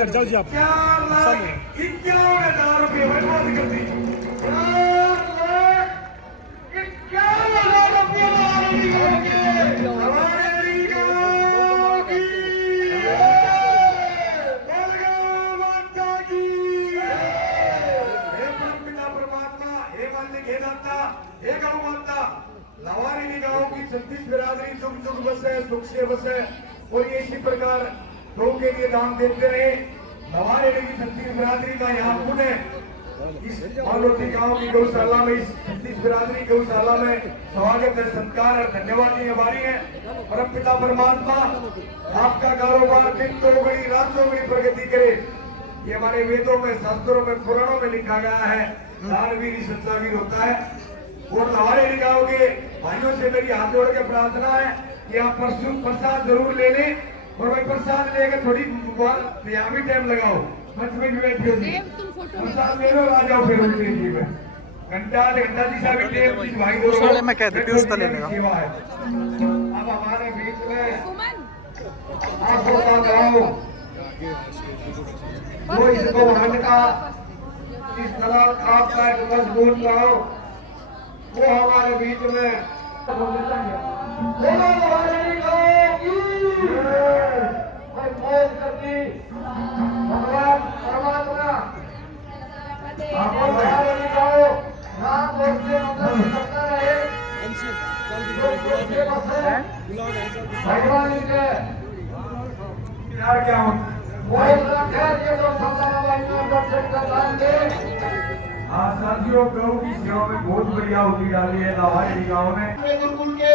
भाई हट जाओ जी आप। 4,51,000 रुपये बर्बाद कर दी। 4,51,000 रुपये लवारेली गांव की 36 बिरादरी सुख सुख बसे, सुख से बसे और ये इसी प्रकार लोगों के लिए दान देते रहे। लवारेली की 36 बिरादरी का यहाँ पुण्य इस मालवती गांव की गौशाला में, इस 36 बिरादरी गौशाला में स्वागत है, सत्कार और धन्यवाद हमारी है। परमपिता परमात्मा आपका कारोबार दिन दोगुनी रात दोगुनी प्रगति करे। ये हमारे वेदों में, शास्त्रों में, पुराणों में लिखा गया है, दानवीर ही सच्चा वीर होता है। और लवारेली गांव के भाइयों से मेरी हाथ जोड़ के प्रार्थना है कि आप प्रसाद जरूर ले लें और भाई प्रसाद लेकर थोड़ी यहाँ भी टाइम लगाओ, मंच में भी बैठे प्रसाद ले लो, आ जाओ फिर उनके जी में घंटा जी सा भी टाइम भाई दो मैं कहती थी उस तले में सेवा है। अब हमारे बीच में आंखों का गाँव वो इस गौहंड का इस तालाब का एक मजबूत गाँव वो हमारे बीच में भगवान परमात्मा भगवान के प्यार क्या हो साथियों, गौ की सेवा में बहुत बढ़िया होती डाली है लवारेली गांव में। गुरुकुल के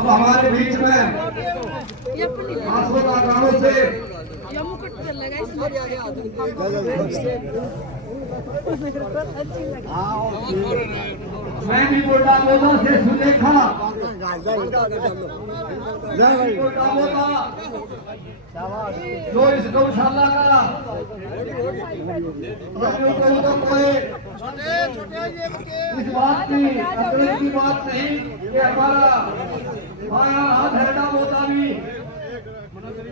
अब हमारे बीच में आंखों का गाँव से मैं भी बोला से सुलेखा जो इस गौशाला का इस बात की बात नहीं कि हमारा हाथ है डामोदा भी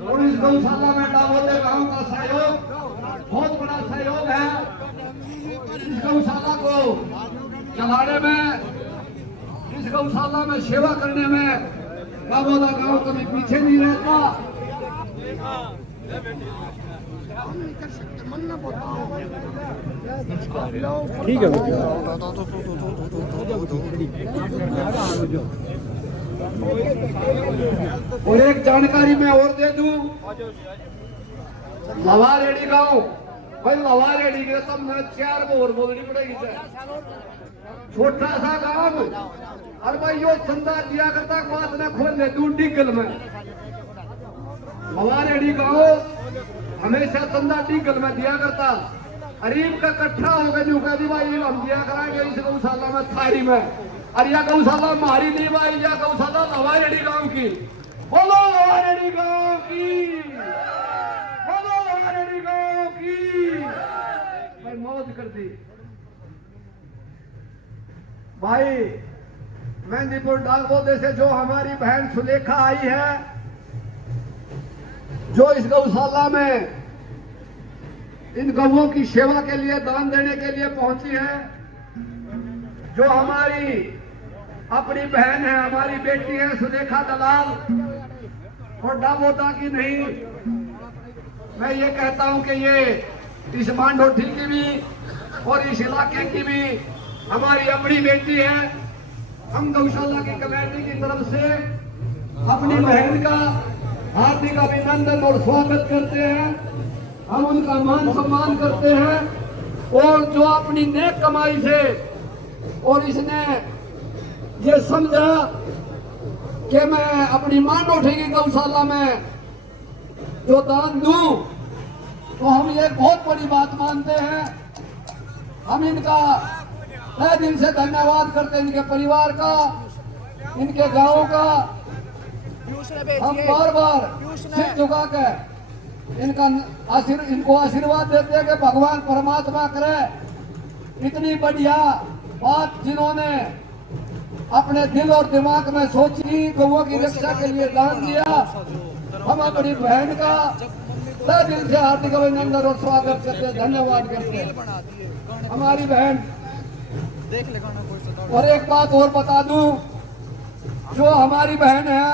और इस गौशाला में डामोदे गांव का सहयोग बहुत बड़ा सहयोग है। इस गौशाला को चलाने में, इस गौशाला में सेवा करने में डामोदा गांव कभी पीछे नहीं रहता। ठीक है और एक जानकारी मैं और दे दूं, लवारेली गांव भाई लवारेली के तब मैं 4 और बोलनी पड़ेगी सर। छोटा सा गांव और भाई यो चंदा दिया करता बात न खोल ले दूं डीगल में। लवारेली गांव हमेशा चंदा डीगल में दिया करता। अरीब का इकट्ठा हो गया जो कहती भाई हम दिया कराएंगे इस गौशाला में थारी में। और यह गौशाला हमारी नहीं भाई, यह गौशाला लवारेली गांव की। बोलो लवारेली गांव की, बोलो लवारेली गांव की। भाई मौज कर दी भाई। मेहंदीपुर डालबोदे से जो हमारी बहन सुलेखा आई है, जो इस गौशाला में इन गौओं की सेवा के लिए, दान देने के लिए पहुंची है, जो हमारी अपनी बहन है, हमारी बेटी है सुलेखा दलाल और डाबोदा की नहीं। मैं ये कहता हूं कि ये इस मांडोठी की भी और इस इलाके की भी हमारी अपनी बेटी है। हम गौशाला की कमेटी की तरफ से अपनी बहन का हार्दिक अभिनंदन और स्वागत करते हैं। हम उनका मान सम्मान करते हैं और जो अपनी नेक कमाई से और इसने ये समझा कि मैं अपनी मांडोठी की गौशाला में जो दान दूं तो हम ये बहुत बड़ी बात मानते हैं। हम इनका तहे दिल से धन्यवाद करते हैं, इनके परिवार का, इनके गांव का हम बार बार सिर झुका कर इनको आशीर्वाद देते हैं कि भगवान परमात्मा करे इतनी बढ़िया बात जिन्होंने अपने दिल और दिमाग में सोची, गौओं की रक्षा के लिए दान दिया। हम अपनी बहन का तहे दिल से हार्दिक अभिनंदन और स्वागत करते हैं, धन्यवाद करते हैं हमारी बहन। और एक बात और बता दूं, जो हमारी बहन है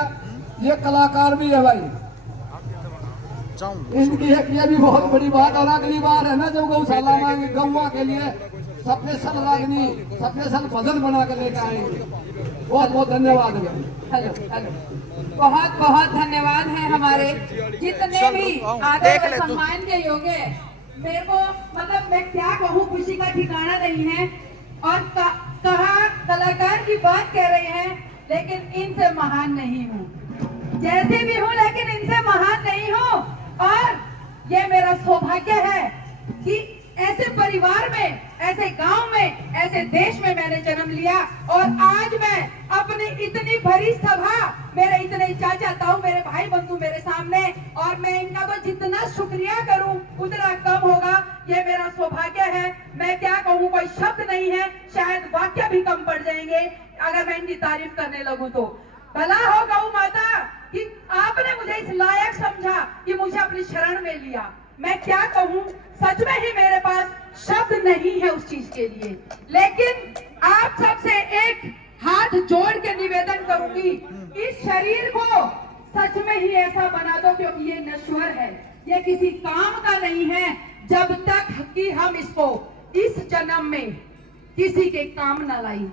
ये कलाकार भी है भाई, इनकी ये भी बहुत बड़ी बात। और अगली बार है ना जब गौशाला मांगे गौवा के लिए स्पेशल रागनी स्पेशल भजन बना कर लेकर आएंगे। बहुत बहुत धन्यवाद। हेलो हेलो, बहुत बहुत धन्यवाद है हमारे जितने भी आदर और सम्मान के योग्य। मेरे को मतलब मैं क्या कहूँ, खुशी का ठिकाना नहीं है। और कहा कलाकार की बात कह रहे हैं, लेकिन इनसे महान नहीं हूँ। जैसे भी हूँ लेकिन इनसे महान नहीं हूँ। और ये मेरा सौभाग्य है कि ऐसे परिवार में, ऐसे गांव में, ऐसे देश में मैंने जन्म लिया। और आज मैं अपनी इतनी भरी सभा, मेरे इतने चाचा ताऊ, मेरे भाई बंधु मेरे सामने, और मैं इनका तो जितना शुक्रिया करूं उतना कम होगा। ये मेरा सौभाग्य है। मैं क्या कहूं, कोई शब्द नहीं है, शायद वाक्य भी कम पड़ जाएंगे अगर मैं इनकी तारीफ करने लगूं तो। भला हो गौ माता कि आपने मुझे इस लायक समझा कि मुझे अपनी शरण में लिया। मैं क्या कहूं, सच में ही मेरे पास शब्द नहीं है उस चीज के लिए। लेकिन आप सबसे एक हाथ जोड़ के निवेदन करूंगी, इस शरीर को सच में ही ऐसा बना दो, क्योंकि ये नश्वर है, ये किसी काम का नहीं है। जब तक कि हम इसको इस जन्म में किसी के काम न लाई,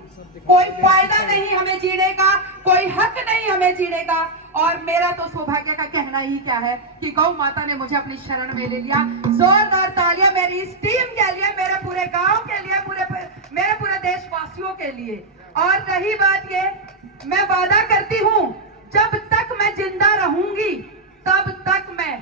कोई फायदा नहीं हमें जीने का, कोई हक नहीं हमें जीने का। और मेरा तो सौभाग्य का कहना ही क्या है कि गौ माता ने मुझे अपनी शरण में ले लिया। जोरदार तालियां मेरी इस टीम के लिए, मेरे पूरे गांव के लिए, मेरे पूरे देशवासियों के लिए। और रही बात ये, मैं वादा करती हूँ जब तक मैं जिंदा रहूंगी तब तक मैं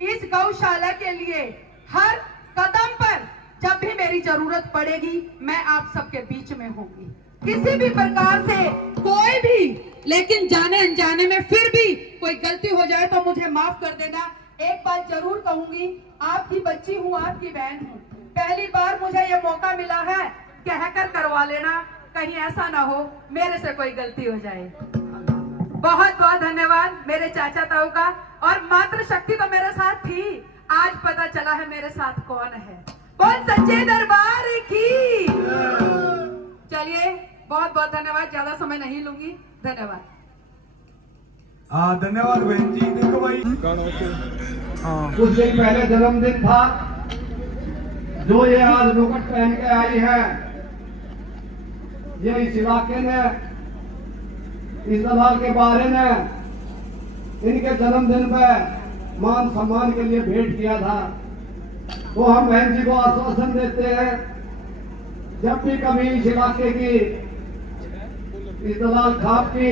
इस गौशाला के लिए हर कदम पर, जब भी मेरी जरूरत पड़ेगी, मैं आप सबके बीच में होंगी। किसी भी प्रकार से कोई भी, लेकिन जाने अनजाने में फिर भी कोई गलती हो जाए तो मुझे माफ कर देना। एक बात जरूर कहूंगी, आपकी बच्ची हूँ, आपकी बहन हूँ। पहली बार मुझे ये मौका मिला है, कहकर करवा लेना, कहीं ऐसा ना हो मेरे से कोई गलती हो जाए। बहुत बहुत धन्यवाद मेरे चाचा ताऊ का। और मातृ शक्ति तो मेरे साथ थी, आज पता चला है मेरे साथ कौन है। कौन सच्चे दरबार की। चलिए, बहुत बहुत धन्यवाद, ज्यादा समय नहीं लूंगी। धन्यवाद। धन्यवाद बहन जी। देखो भाई, कुछ दिन पहले जन्मदिन था, जो ये आज मुकुट पहन के आई है, ये इस इलाके ने, इस दलाल के बारे ने इनके जन्मदिन पे मान सम्मान के लिए भेंट किया था। तो हम बहन जी को आश्वासन देते हैं, जब भी कभी इस इलाके की, इस दलाल खाप की,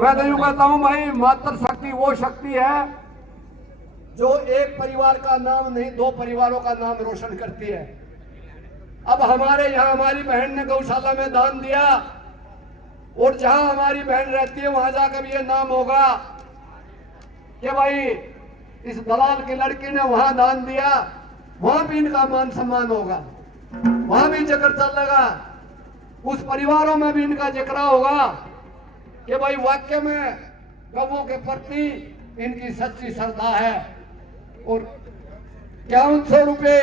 मैं तो यूं कहता हूं भाई, मातृ शक्ति वो शक्ति है जो एक परिवार का नाम नहीं, दो परिवारों का नाम रोशन करती है। अब हमारे यहाँ हमारी बहन ने गौशाला में दान दिया, और जहां हमारी बहन रहती है वहां जाकर भी ये नाम होगा कि भाई इस दलाल की लड़की ने वहां दान दिया, वहां भी इनका मान सम्मान होगा, वहां भी जिक्र चलेगा, उस परिवारों में भी इनका जिक्र होगा कि भाई वाक्य में गौओं के प्रति इनकी सच्ची श्रद्धा है। और 5100 रुपये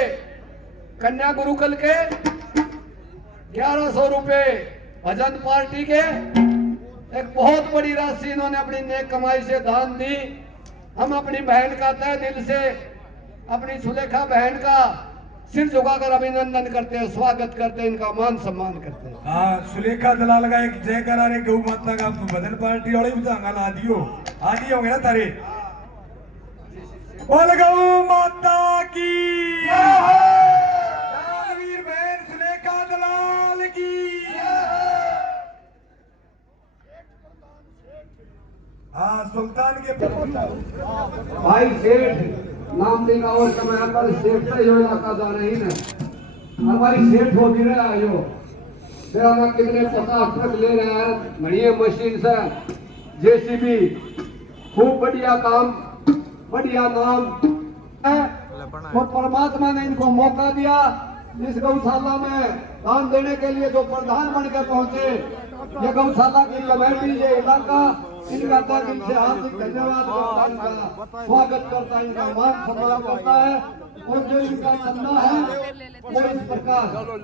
कन्या गुरुकुल के, 1100 रुपये भजन पार्टी के, एक बहुत बड़ी राशि इन्होंने अपनी नेक कमाई से दान दी। हम अपनी बहन का तहे दिल से, अपनी सुलेखा बहन का सिर झुकाकर अभिनंदन करते हैं, स्वागत करते हैं, इनका मान सम्मान करते हैं। हाँ, सुलेखा दलाल का एक जय करा रे गौ माता का भजन पार्टी और आदि होंगे ना तारे। बोल गौ माता की, वीर बहन सुलेखा दलाल की। हाँ, सुल्तान के भाई सेठ नाम देगा और समय पर सेठ से जो इलाका जाना ही ना, हमारी सेठ होती रहा जो तेरा ना कितने 50 ट्रक ले रहे हैं घड़िए मशीन से, जेसीबी, खूब बढ़िया काम, बढ़िया नाम है। और परमात्मा ने इनको मौका दिया इस गौशाला में दान देने के लिए, जो प्रधान बनकर पहुंचे। ये गौशाला की कमेटी, ये इलाका इनका दिल से हार्दिक धन्यवाद करता है, इनका स्वागत करता है, इनका मान सम्मान करता है। और जो इनका चंदा है वो इस प्रकार 1,00,000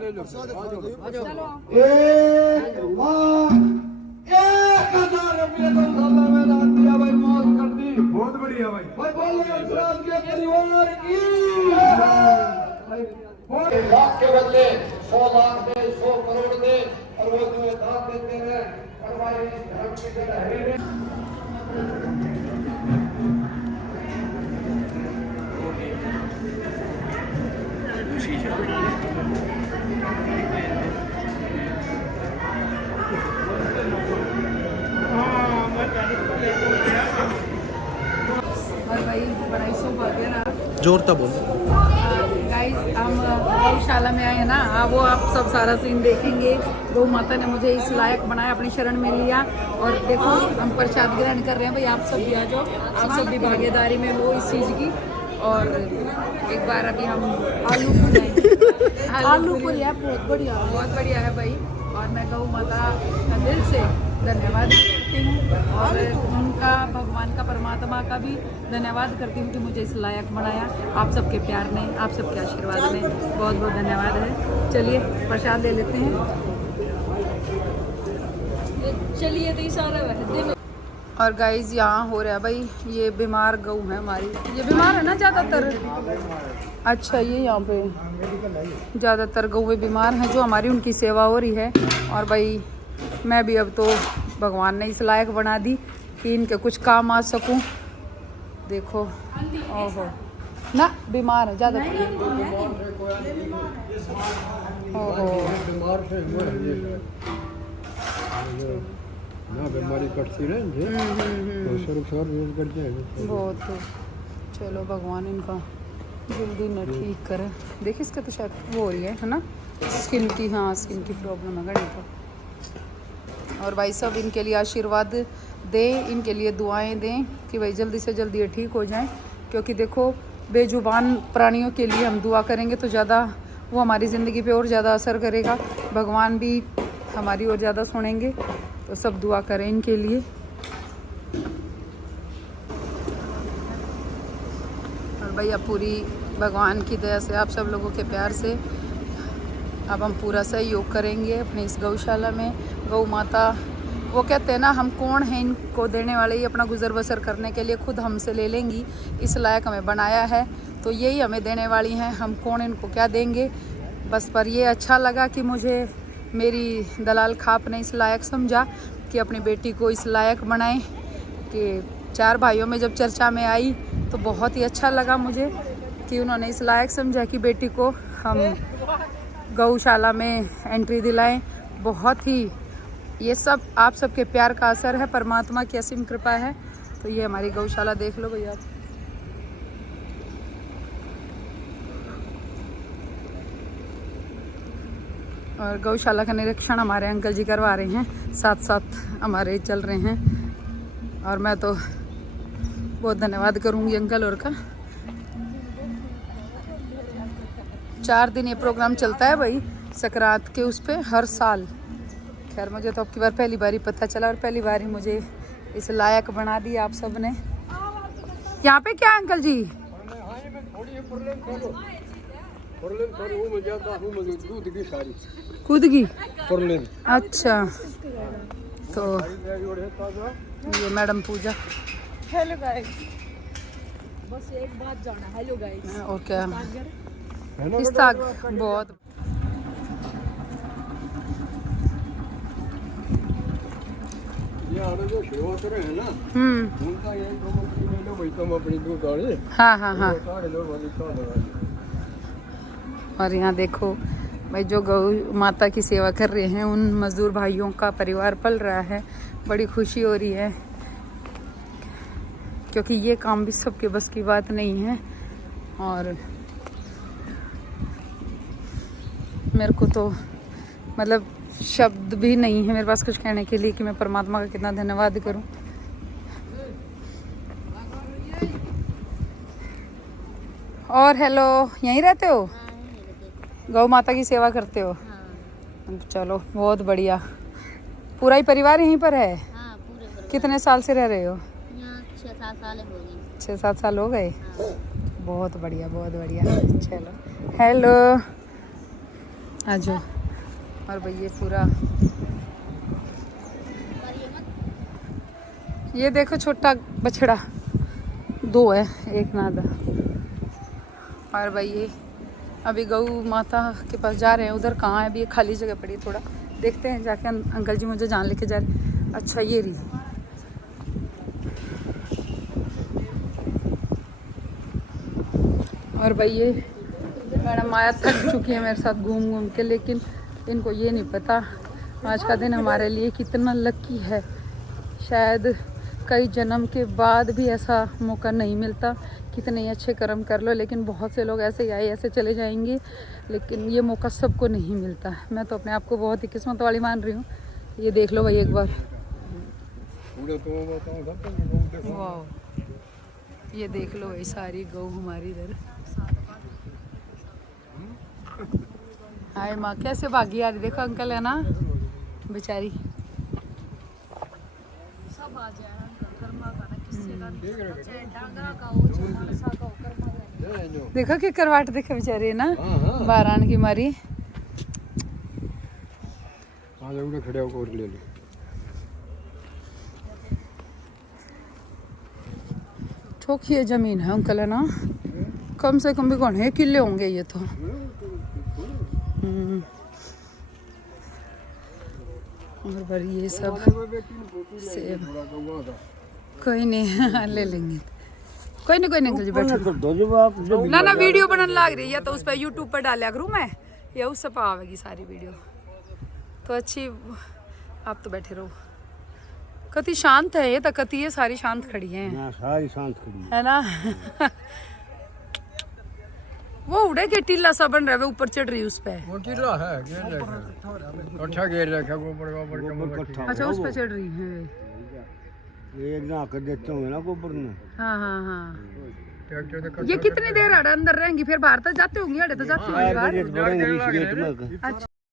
रुपये गौशाला में दान दिया भाई, मौज कर दी। बहुत बढ़िया भाई। भाई बोलो इंसान के परिवार की 1 लाख के बदले 100 लाख दे, 100 करोड़ दे, और वो जो दान देते हैं और भाई धर्म की जगह है। और भाई बड़ा ही सौभाग्य रहा। जोर तब बोल। गाइस हम गौशाला में आए हैं ना, वो आप सब सारा सीन देखेंगे। गौ माता ने मुझे इस लायक बनाया, अपनी शरण में लिया। और देखो हम प्रसाद ग्रहण कर रहे हैं भाई, आप सब भी आ जाओ, आप सब भी भागीदारी में हो इस चीज़ की। और एक बार अभी हम आलू पूरी आलू पूरी है, बहुत बढ़िया है भाई। और मैं गौ माता का दिल से धन्यवाद करती हूँ, और उनका, भगवान का, परमात्मा का भी धन्यवाद करती हूँ कि मुझे इस लायक बनाया। आप सबके प्यार ने, आप सबके आशीर्वाद में बहुत बहुत धन्यवाद है। चलिए प्रसाद ले लेते हैं। चलिए तो सारा। और गाइज यहाँ हो रहा है भाई, ये बीमार गऊ है हमारी, ये बीमार है ना ज़्यादातर। अच्छा, ये यहाँ पे ज़्यादातर गऊ बीमार हैं जो हमारी, उनकी सेवा हो रही है। और भाई मैं भी अब तो भगवान ने इस लायक बना दी कि इनके कुछ काम आ सकूं। देखो ओहो ना, बीमार है ज़्यादा। ओहो ना बीमारी कटती रहे बहुत। चलो भगवान इनका जल्दी न ठीक करे। देखिए इसका तो शायद वो हो रही है ना, स्किन की, हाँ स्किन की प्रॉब्लम है घड़ी तो। और भाई सब इनके लिए आशीर्वाद दें, इनके लिए दुआएं दें कि भाई जल्दी से जल्दी ये ठीक हो जाएं। क्योंकि देखो बेजुबान प्राणियों के लिए हम दुआ करेंगे तो ज़्यादा वो हमारी ज़िंदगी पे और ज़्यादा असर करेगा, भगवान भी हमारी और ज़्यादा सुनेंगे। तो सब दुआ करें इनके लिए। और भैया पूरी भगवान की दया से, आप सब लोगों के प्यार से अब हम पूरा सहयोग करेंगे अपने इस गौशाला में। गौ माता, वो कहते हैं ना, हम कौन हैं इनको देने वाले, ये अपना गुजर बसर करने के लिए खुद हमसे ले लेंगी। इस लायक हमें बनाया है तो यही हमें देने वाली हैं, हम कौन इनको क्या देंगे। बस पर ये अच्छा लगा कि मुझे मेरी दलाल खाप ने इस लायक समझा कि अपनी बेटी को इस लायक बनाएं। कि 4 भाइयों में जब चर्चा में आई तो बहुत ही अच्छा लगा मुझे कि उन्होंने इस लायक समझा कि बेटी को हम गौशाला में एंट्री दिलाएं। बहुत ही, ये सब आप सबके प्यार का असर है, परमात्मा की असीम कृपा है। तो ये हमारी गौशाला देख लो भैया। और गौशाला का निरीक्षण हमारे अंकल जी करवा रहे हैं, साथ साथ हमारे चल रहे हैं। और मैं तो बहुत धन्यवाद करूंगी अंकल और का। 4 दिन ये प्रोग्राम चलता है भाई, सकरात के उस पे हर साल। खैर मुझे तो अब की बार पहली बार ही पता चला, और पहली बार ही मुझे इस लायक बना दिया आप सब ने। यहाँ पे क्या अंकल जी? खुद की? अच्छा, तो ये मैडम पूजा। हेलो गाइस, बस एक बात जाना। Hello guys. और क्या इस्ताग बहुत। जो शुरुआत रहे हैं ना, उनका यही भाई तुम अपनी दूध आड़े। हाँ हाँ हाँ। और यहाँ देखो भाई, जो गौ माता की सेवा कर रहे हैं उन मजदूर भाइयों का परिवार पल रहा है। बड़ी खुशी हो रही है क्योंकि ये काम भी सबके बस की बात नहीं है। और मेरे को तो मतलब शब्द भी नहीं है मेरे पास कुछ कहने के लिए कि मैं परमात्मा का कितना धन्यवाद करूं और हेलो, यहीं रहते हो? गौ माता की सेवा करते हो? चलो बहुत बढ़िया। पूरा ही परिवार यहीं पर है? हाँ, पूरे परिवार। कितने साल से रह रहे हो? यहाँ 6-7 साल हो गए। 6-7 साल हो गए। हाँ। बहुत बढ़िया, बहुत बढ़िया। चलो हेलो, आ जाओ। और भाई ये पूरा, ये देखो छोटा बछड़ा, 2 है, एक नादा। और भाई ये अभी गऊ माता के पास जा रहे हैं। उधर कहाँ है अभी? ये खाली जगह पड़ी है, थोड़ा देखते हैं जाके। अंकल जी मुझे जान लेके जा रहे। अच्छा ये रही। और भाई ये मैडम माया थक चुकी है मेरे साथ घूम घूम के, लेकिन इनको ये नहीं पता आज का दिन हमारे लिए कितना लकी है। शायद कई जन्म के बाद भी ऐसा मौका नहीं मिलता। कितने ही अच्छे कर्म कर लो, लेकिन बहुत से लोग ऐसे ही आए ऐसे चले जाएंगे, लेकिन ये मौका सबको नहीं मिलता। मैं तो अपने आप को बहुत ही किस्मत वाली मान रही हूँ। ये देख लो भाई एक बार, वाह, ये देख लो भाई सारी गऊ हमारी इधर। हाय माँ, कैसे भागी आ रही, देखो अंकल है ना बेचारी। सब आ जाए कर्मा का ना, किसी का चाहे डांगरा का हो, चाहे मनसा का हो, कर्मा का। देखो कि करवाट देखो बेचारी है ना, बारान की मारी। खड़े होकर ले लो। ठोकी है जमीन है अंकल है ना, कम से कम भी कौन है किले होंगे ये तो। और पर ये सब सेब, कोई नहीं ले लेंगे, कोई नहीं अंकल जी बैठो ना। वीडियो बनने लग रही है तो उस पर यूट्यूब पर डाला करूँ मैं, या उस पर आवेगी सारी वीडियो तो अच्छी। आप तो बैठे रहो। कति शांत है ये तो, कति ये सारी शांत खड़ी है, सारी शांत खड़ी है ना। वो उड़े के टीला सा बन रहा है, ऊपर चढ़ रही है उस पे। वो टीला है, घेर रखा, कट्ठा घेर रखा, गोबर। अच्छा उस पे चढ़ रही है। ये ना कर देते होंगे ना गोबर में। हाँ हाँ हाँ। ये कितनी देर अंदर रहेंगी, फिर बाहर तक जाते होंगे, अड़े तो जाते होंगे बाहर। अच्छा।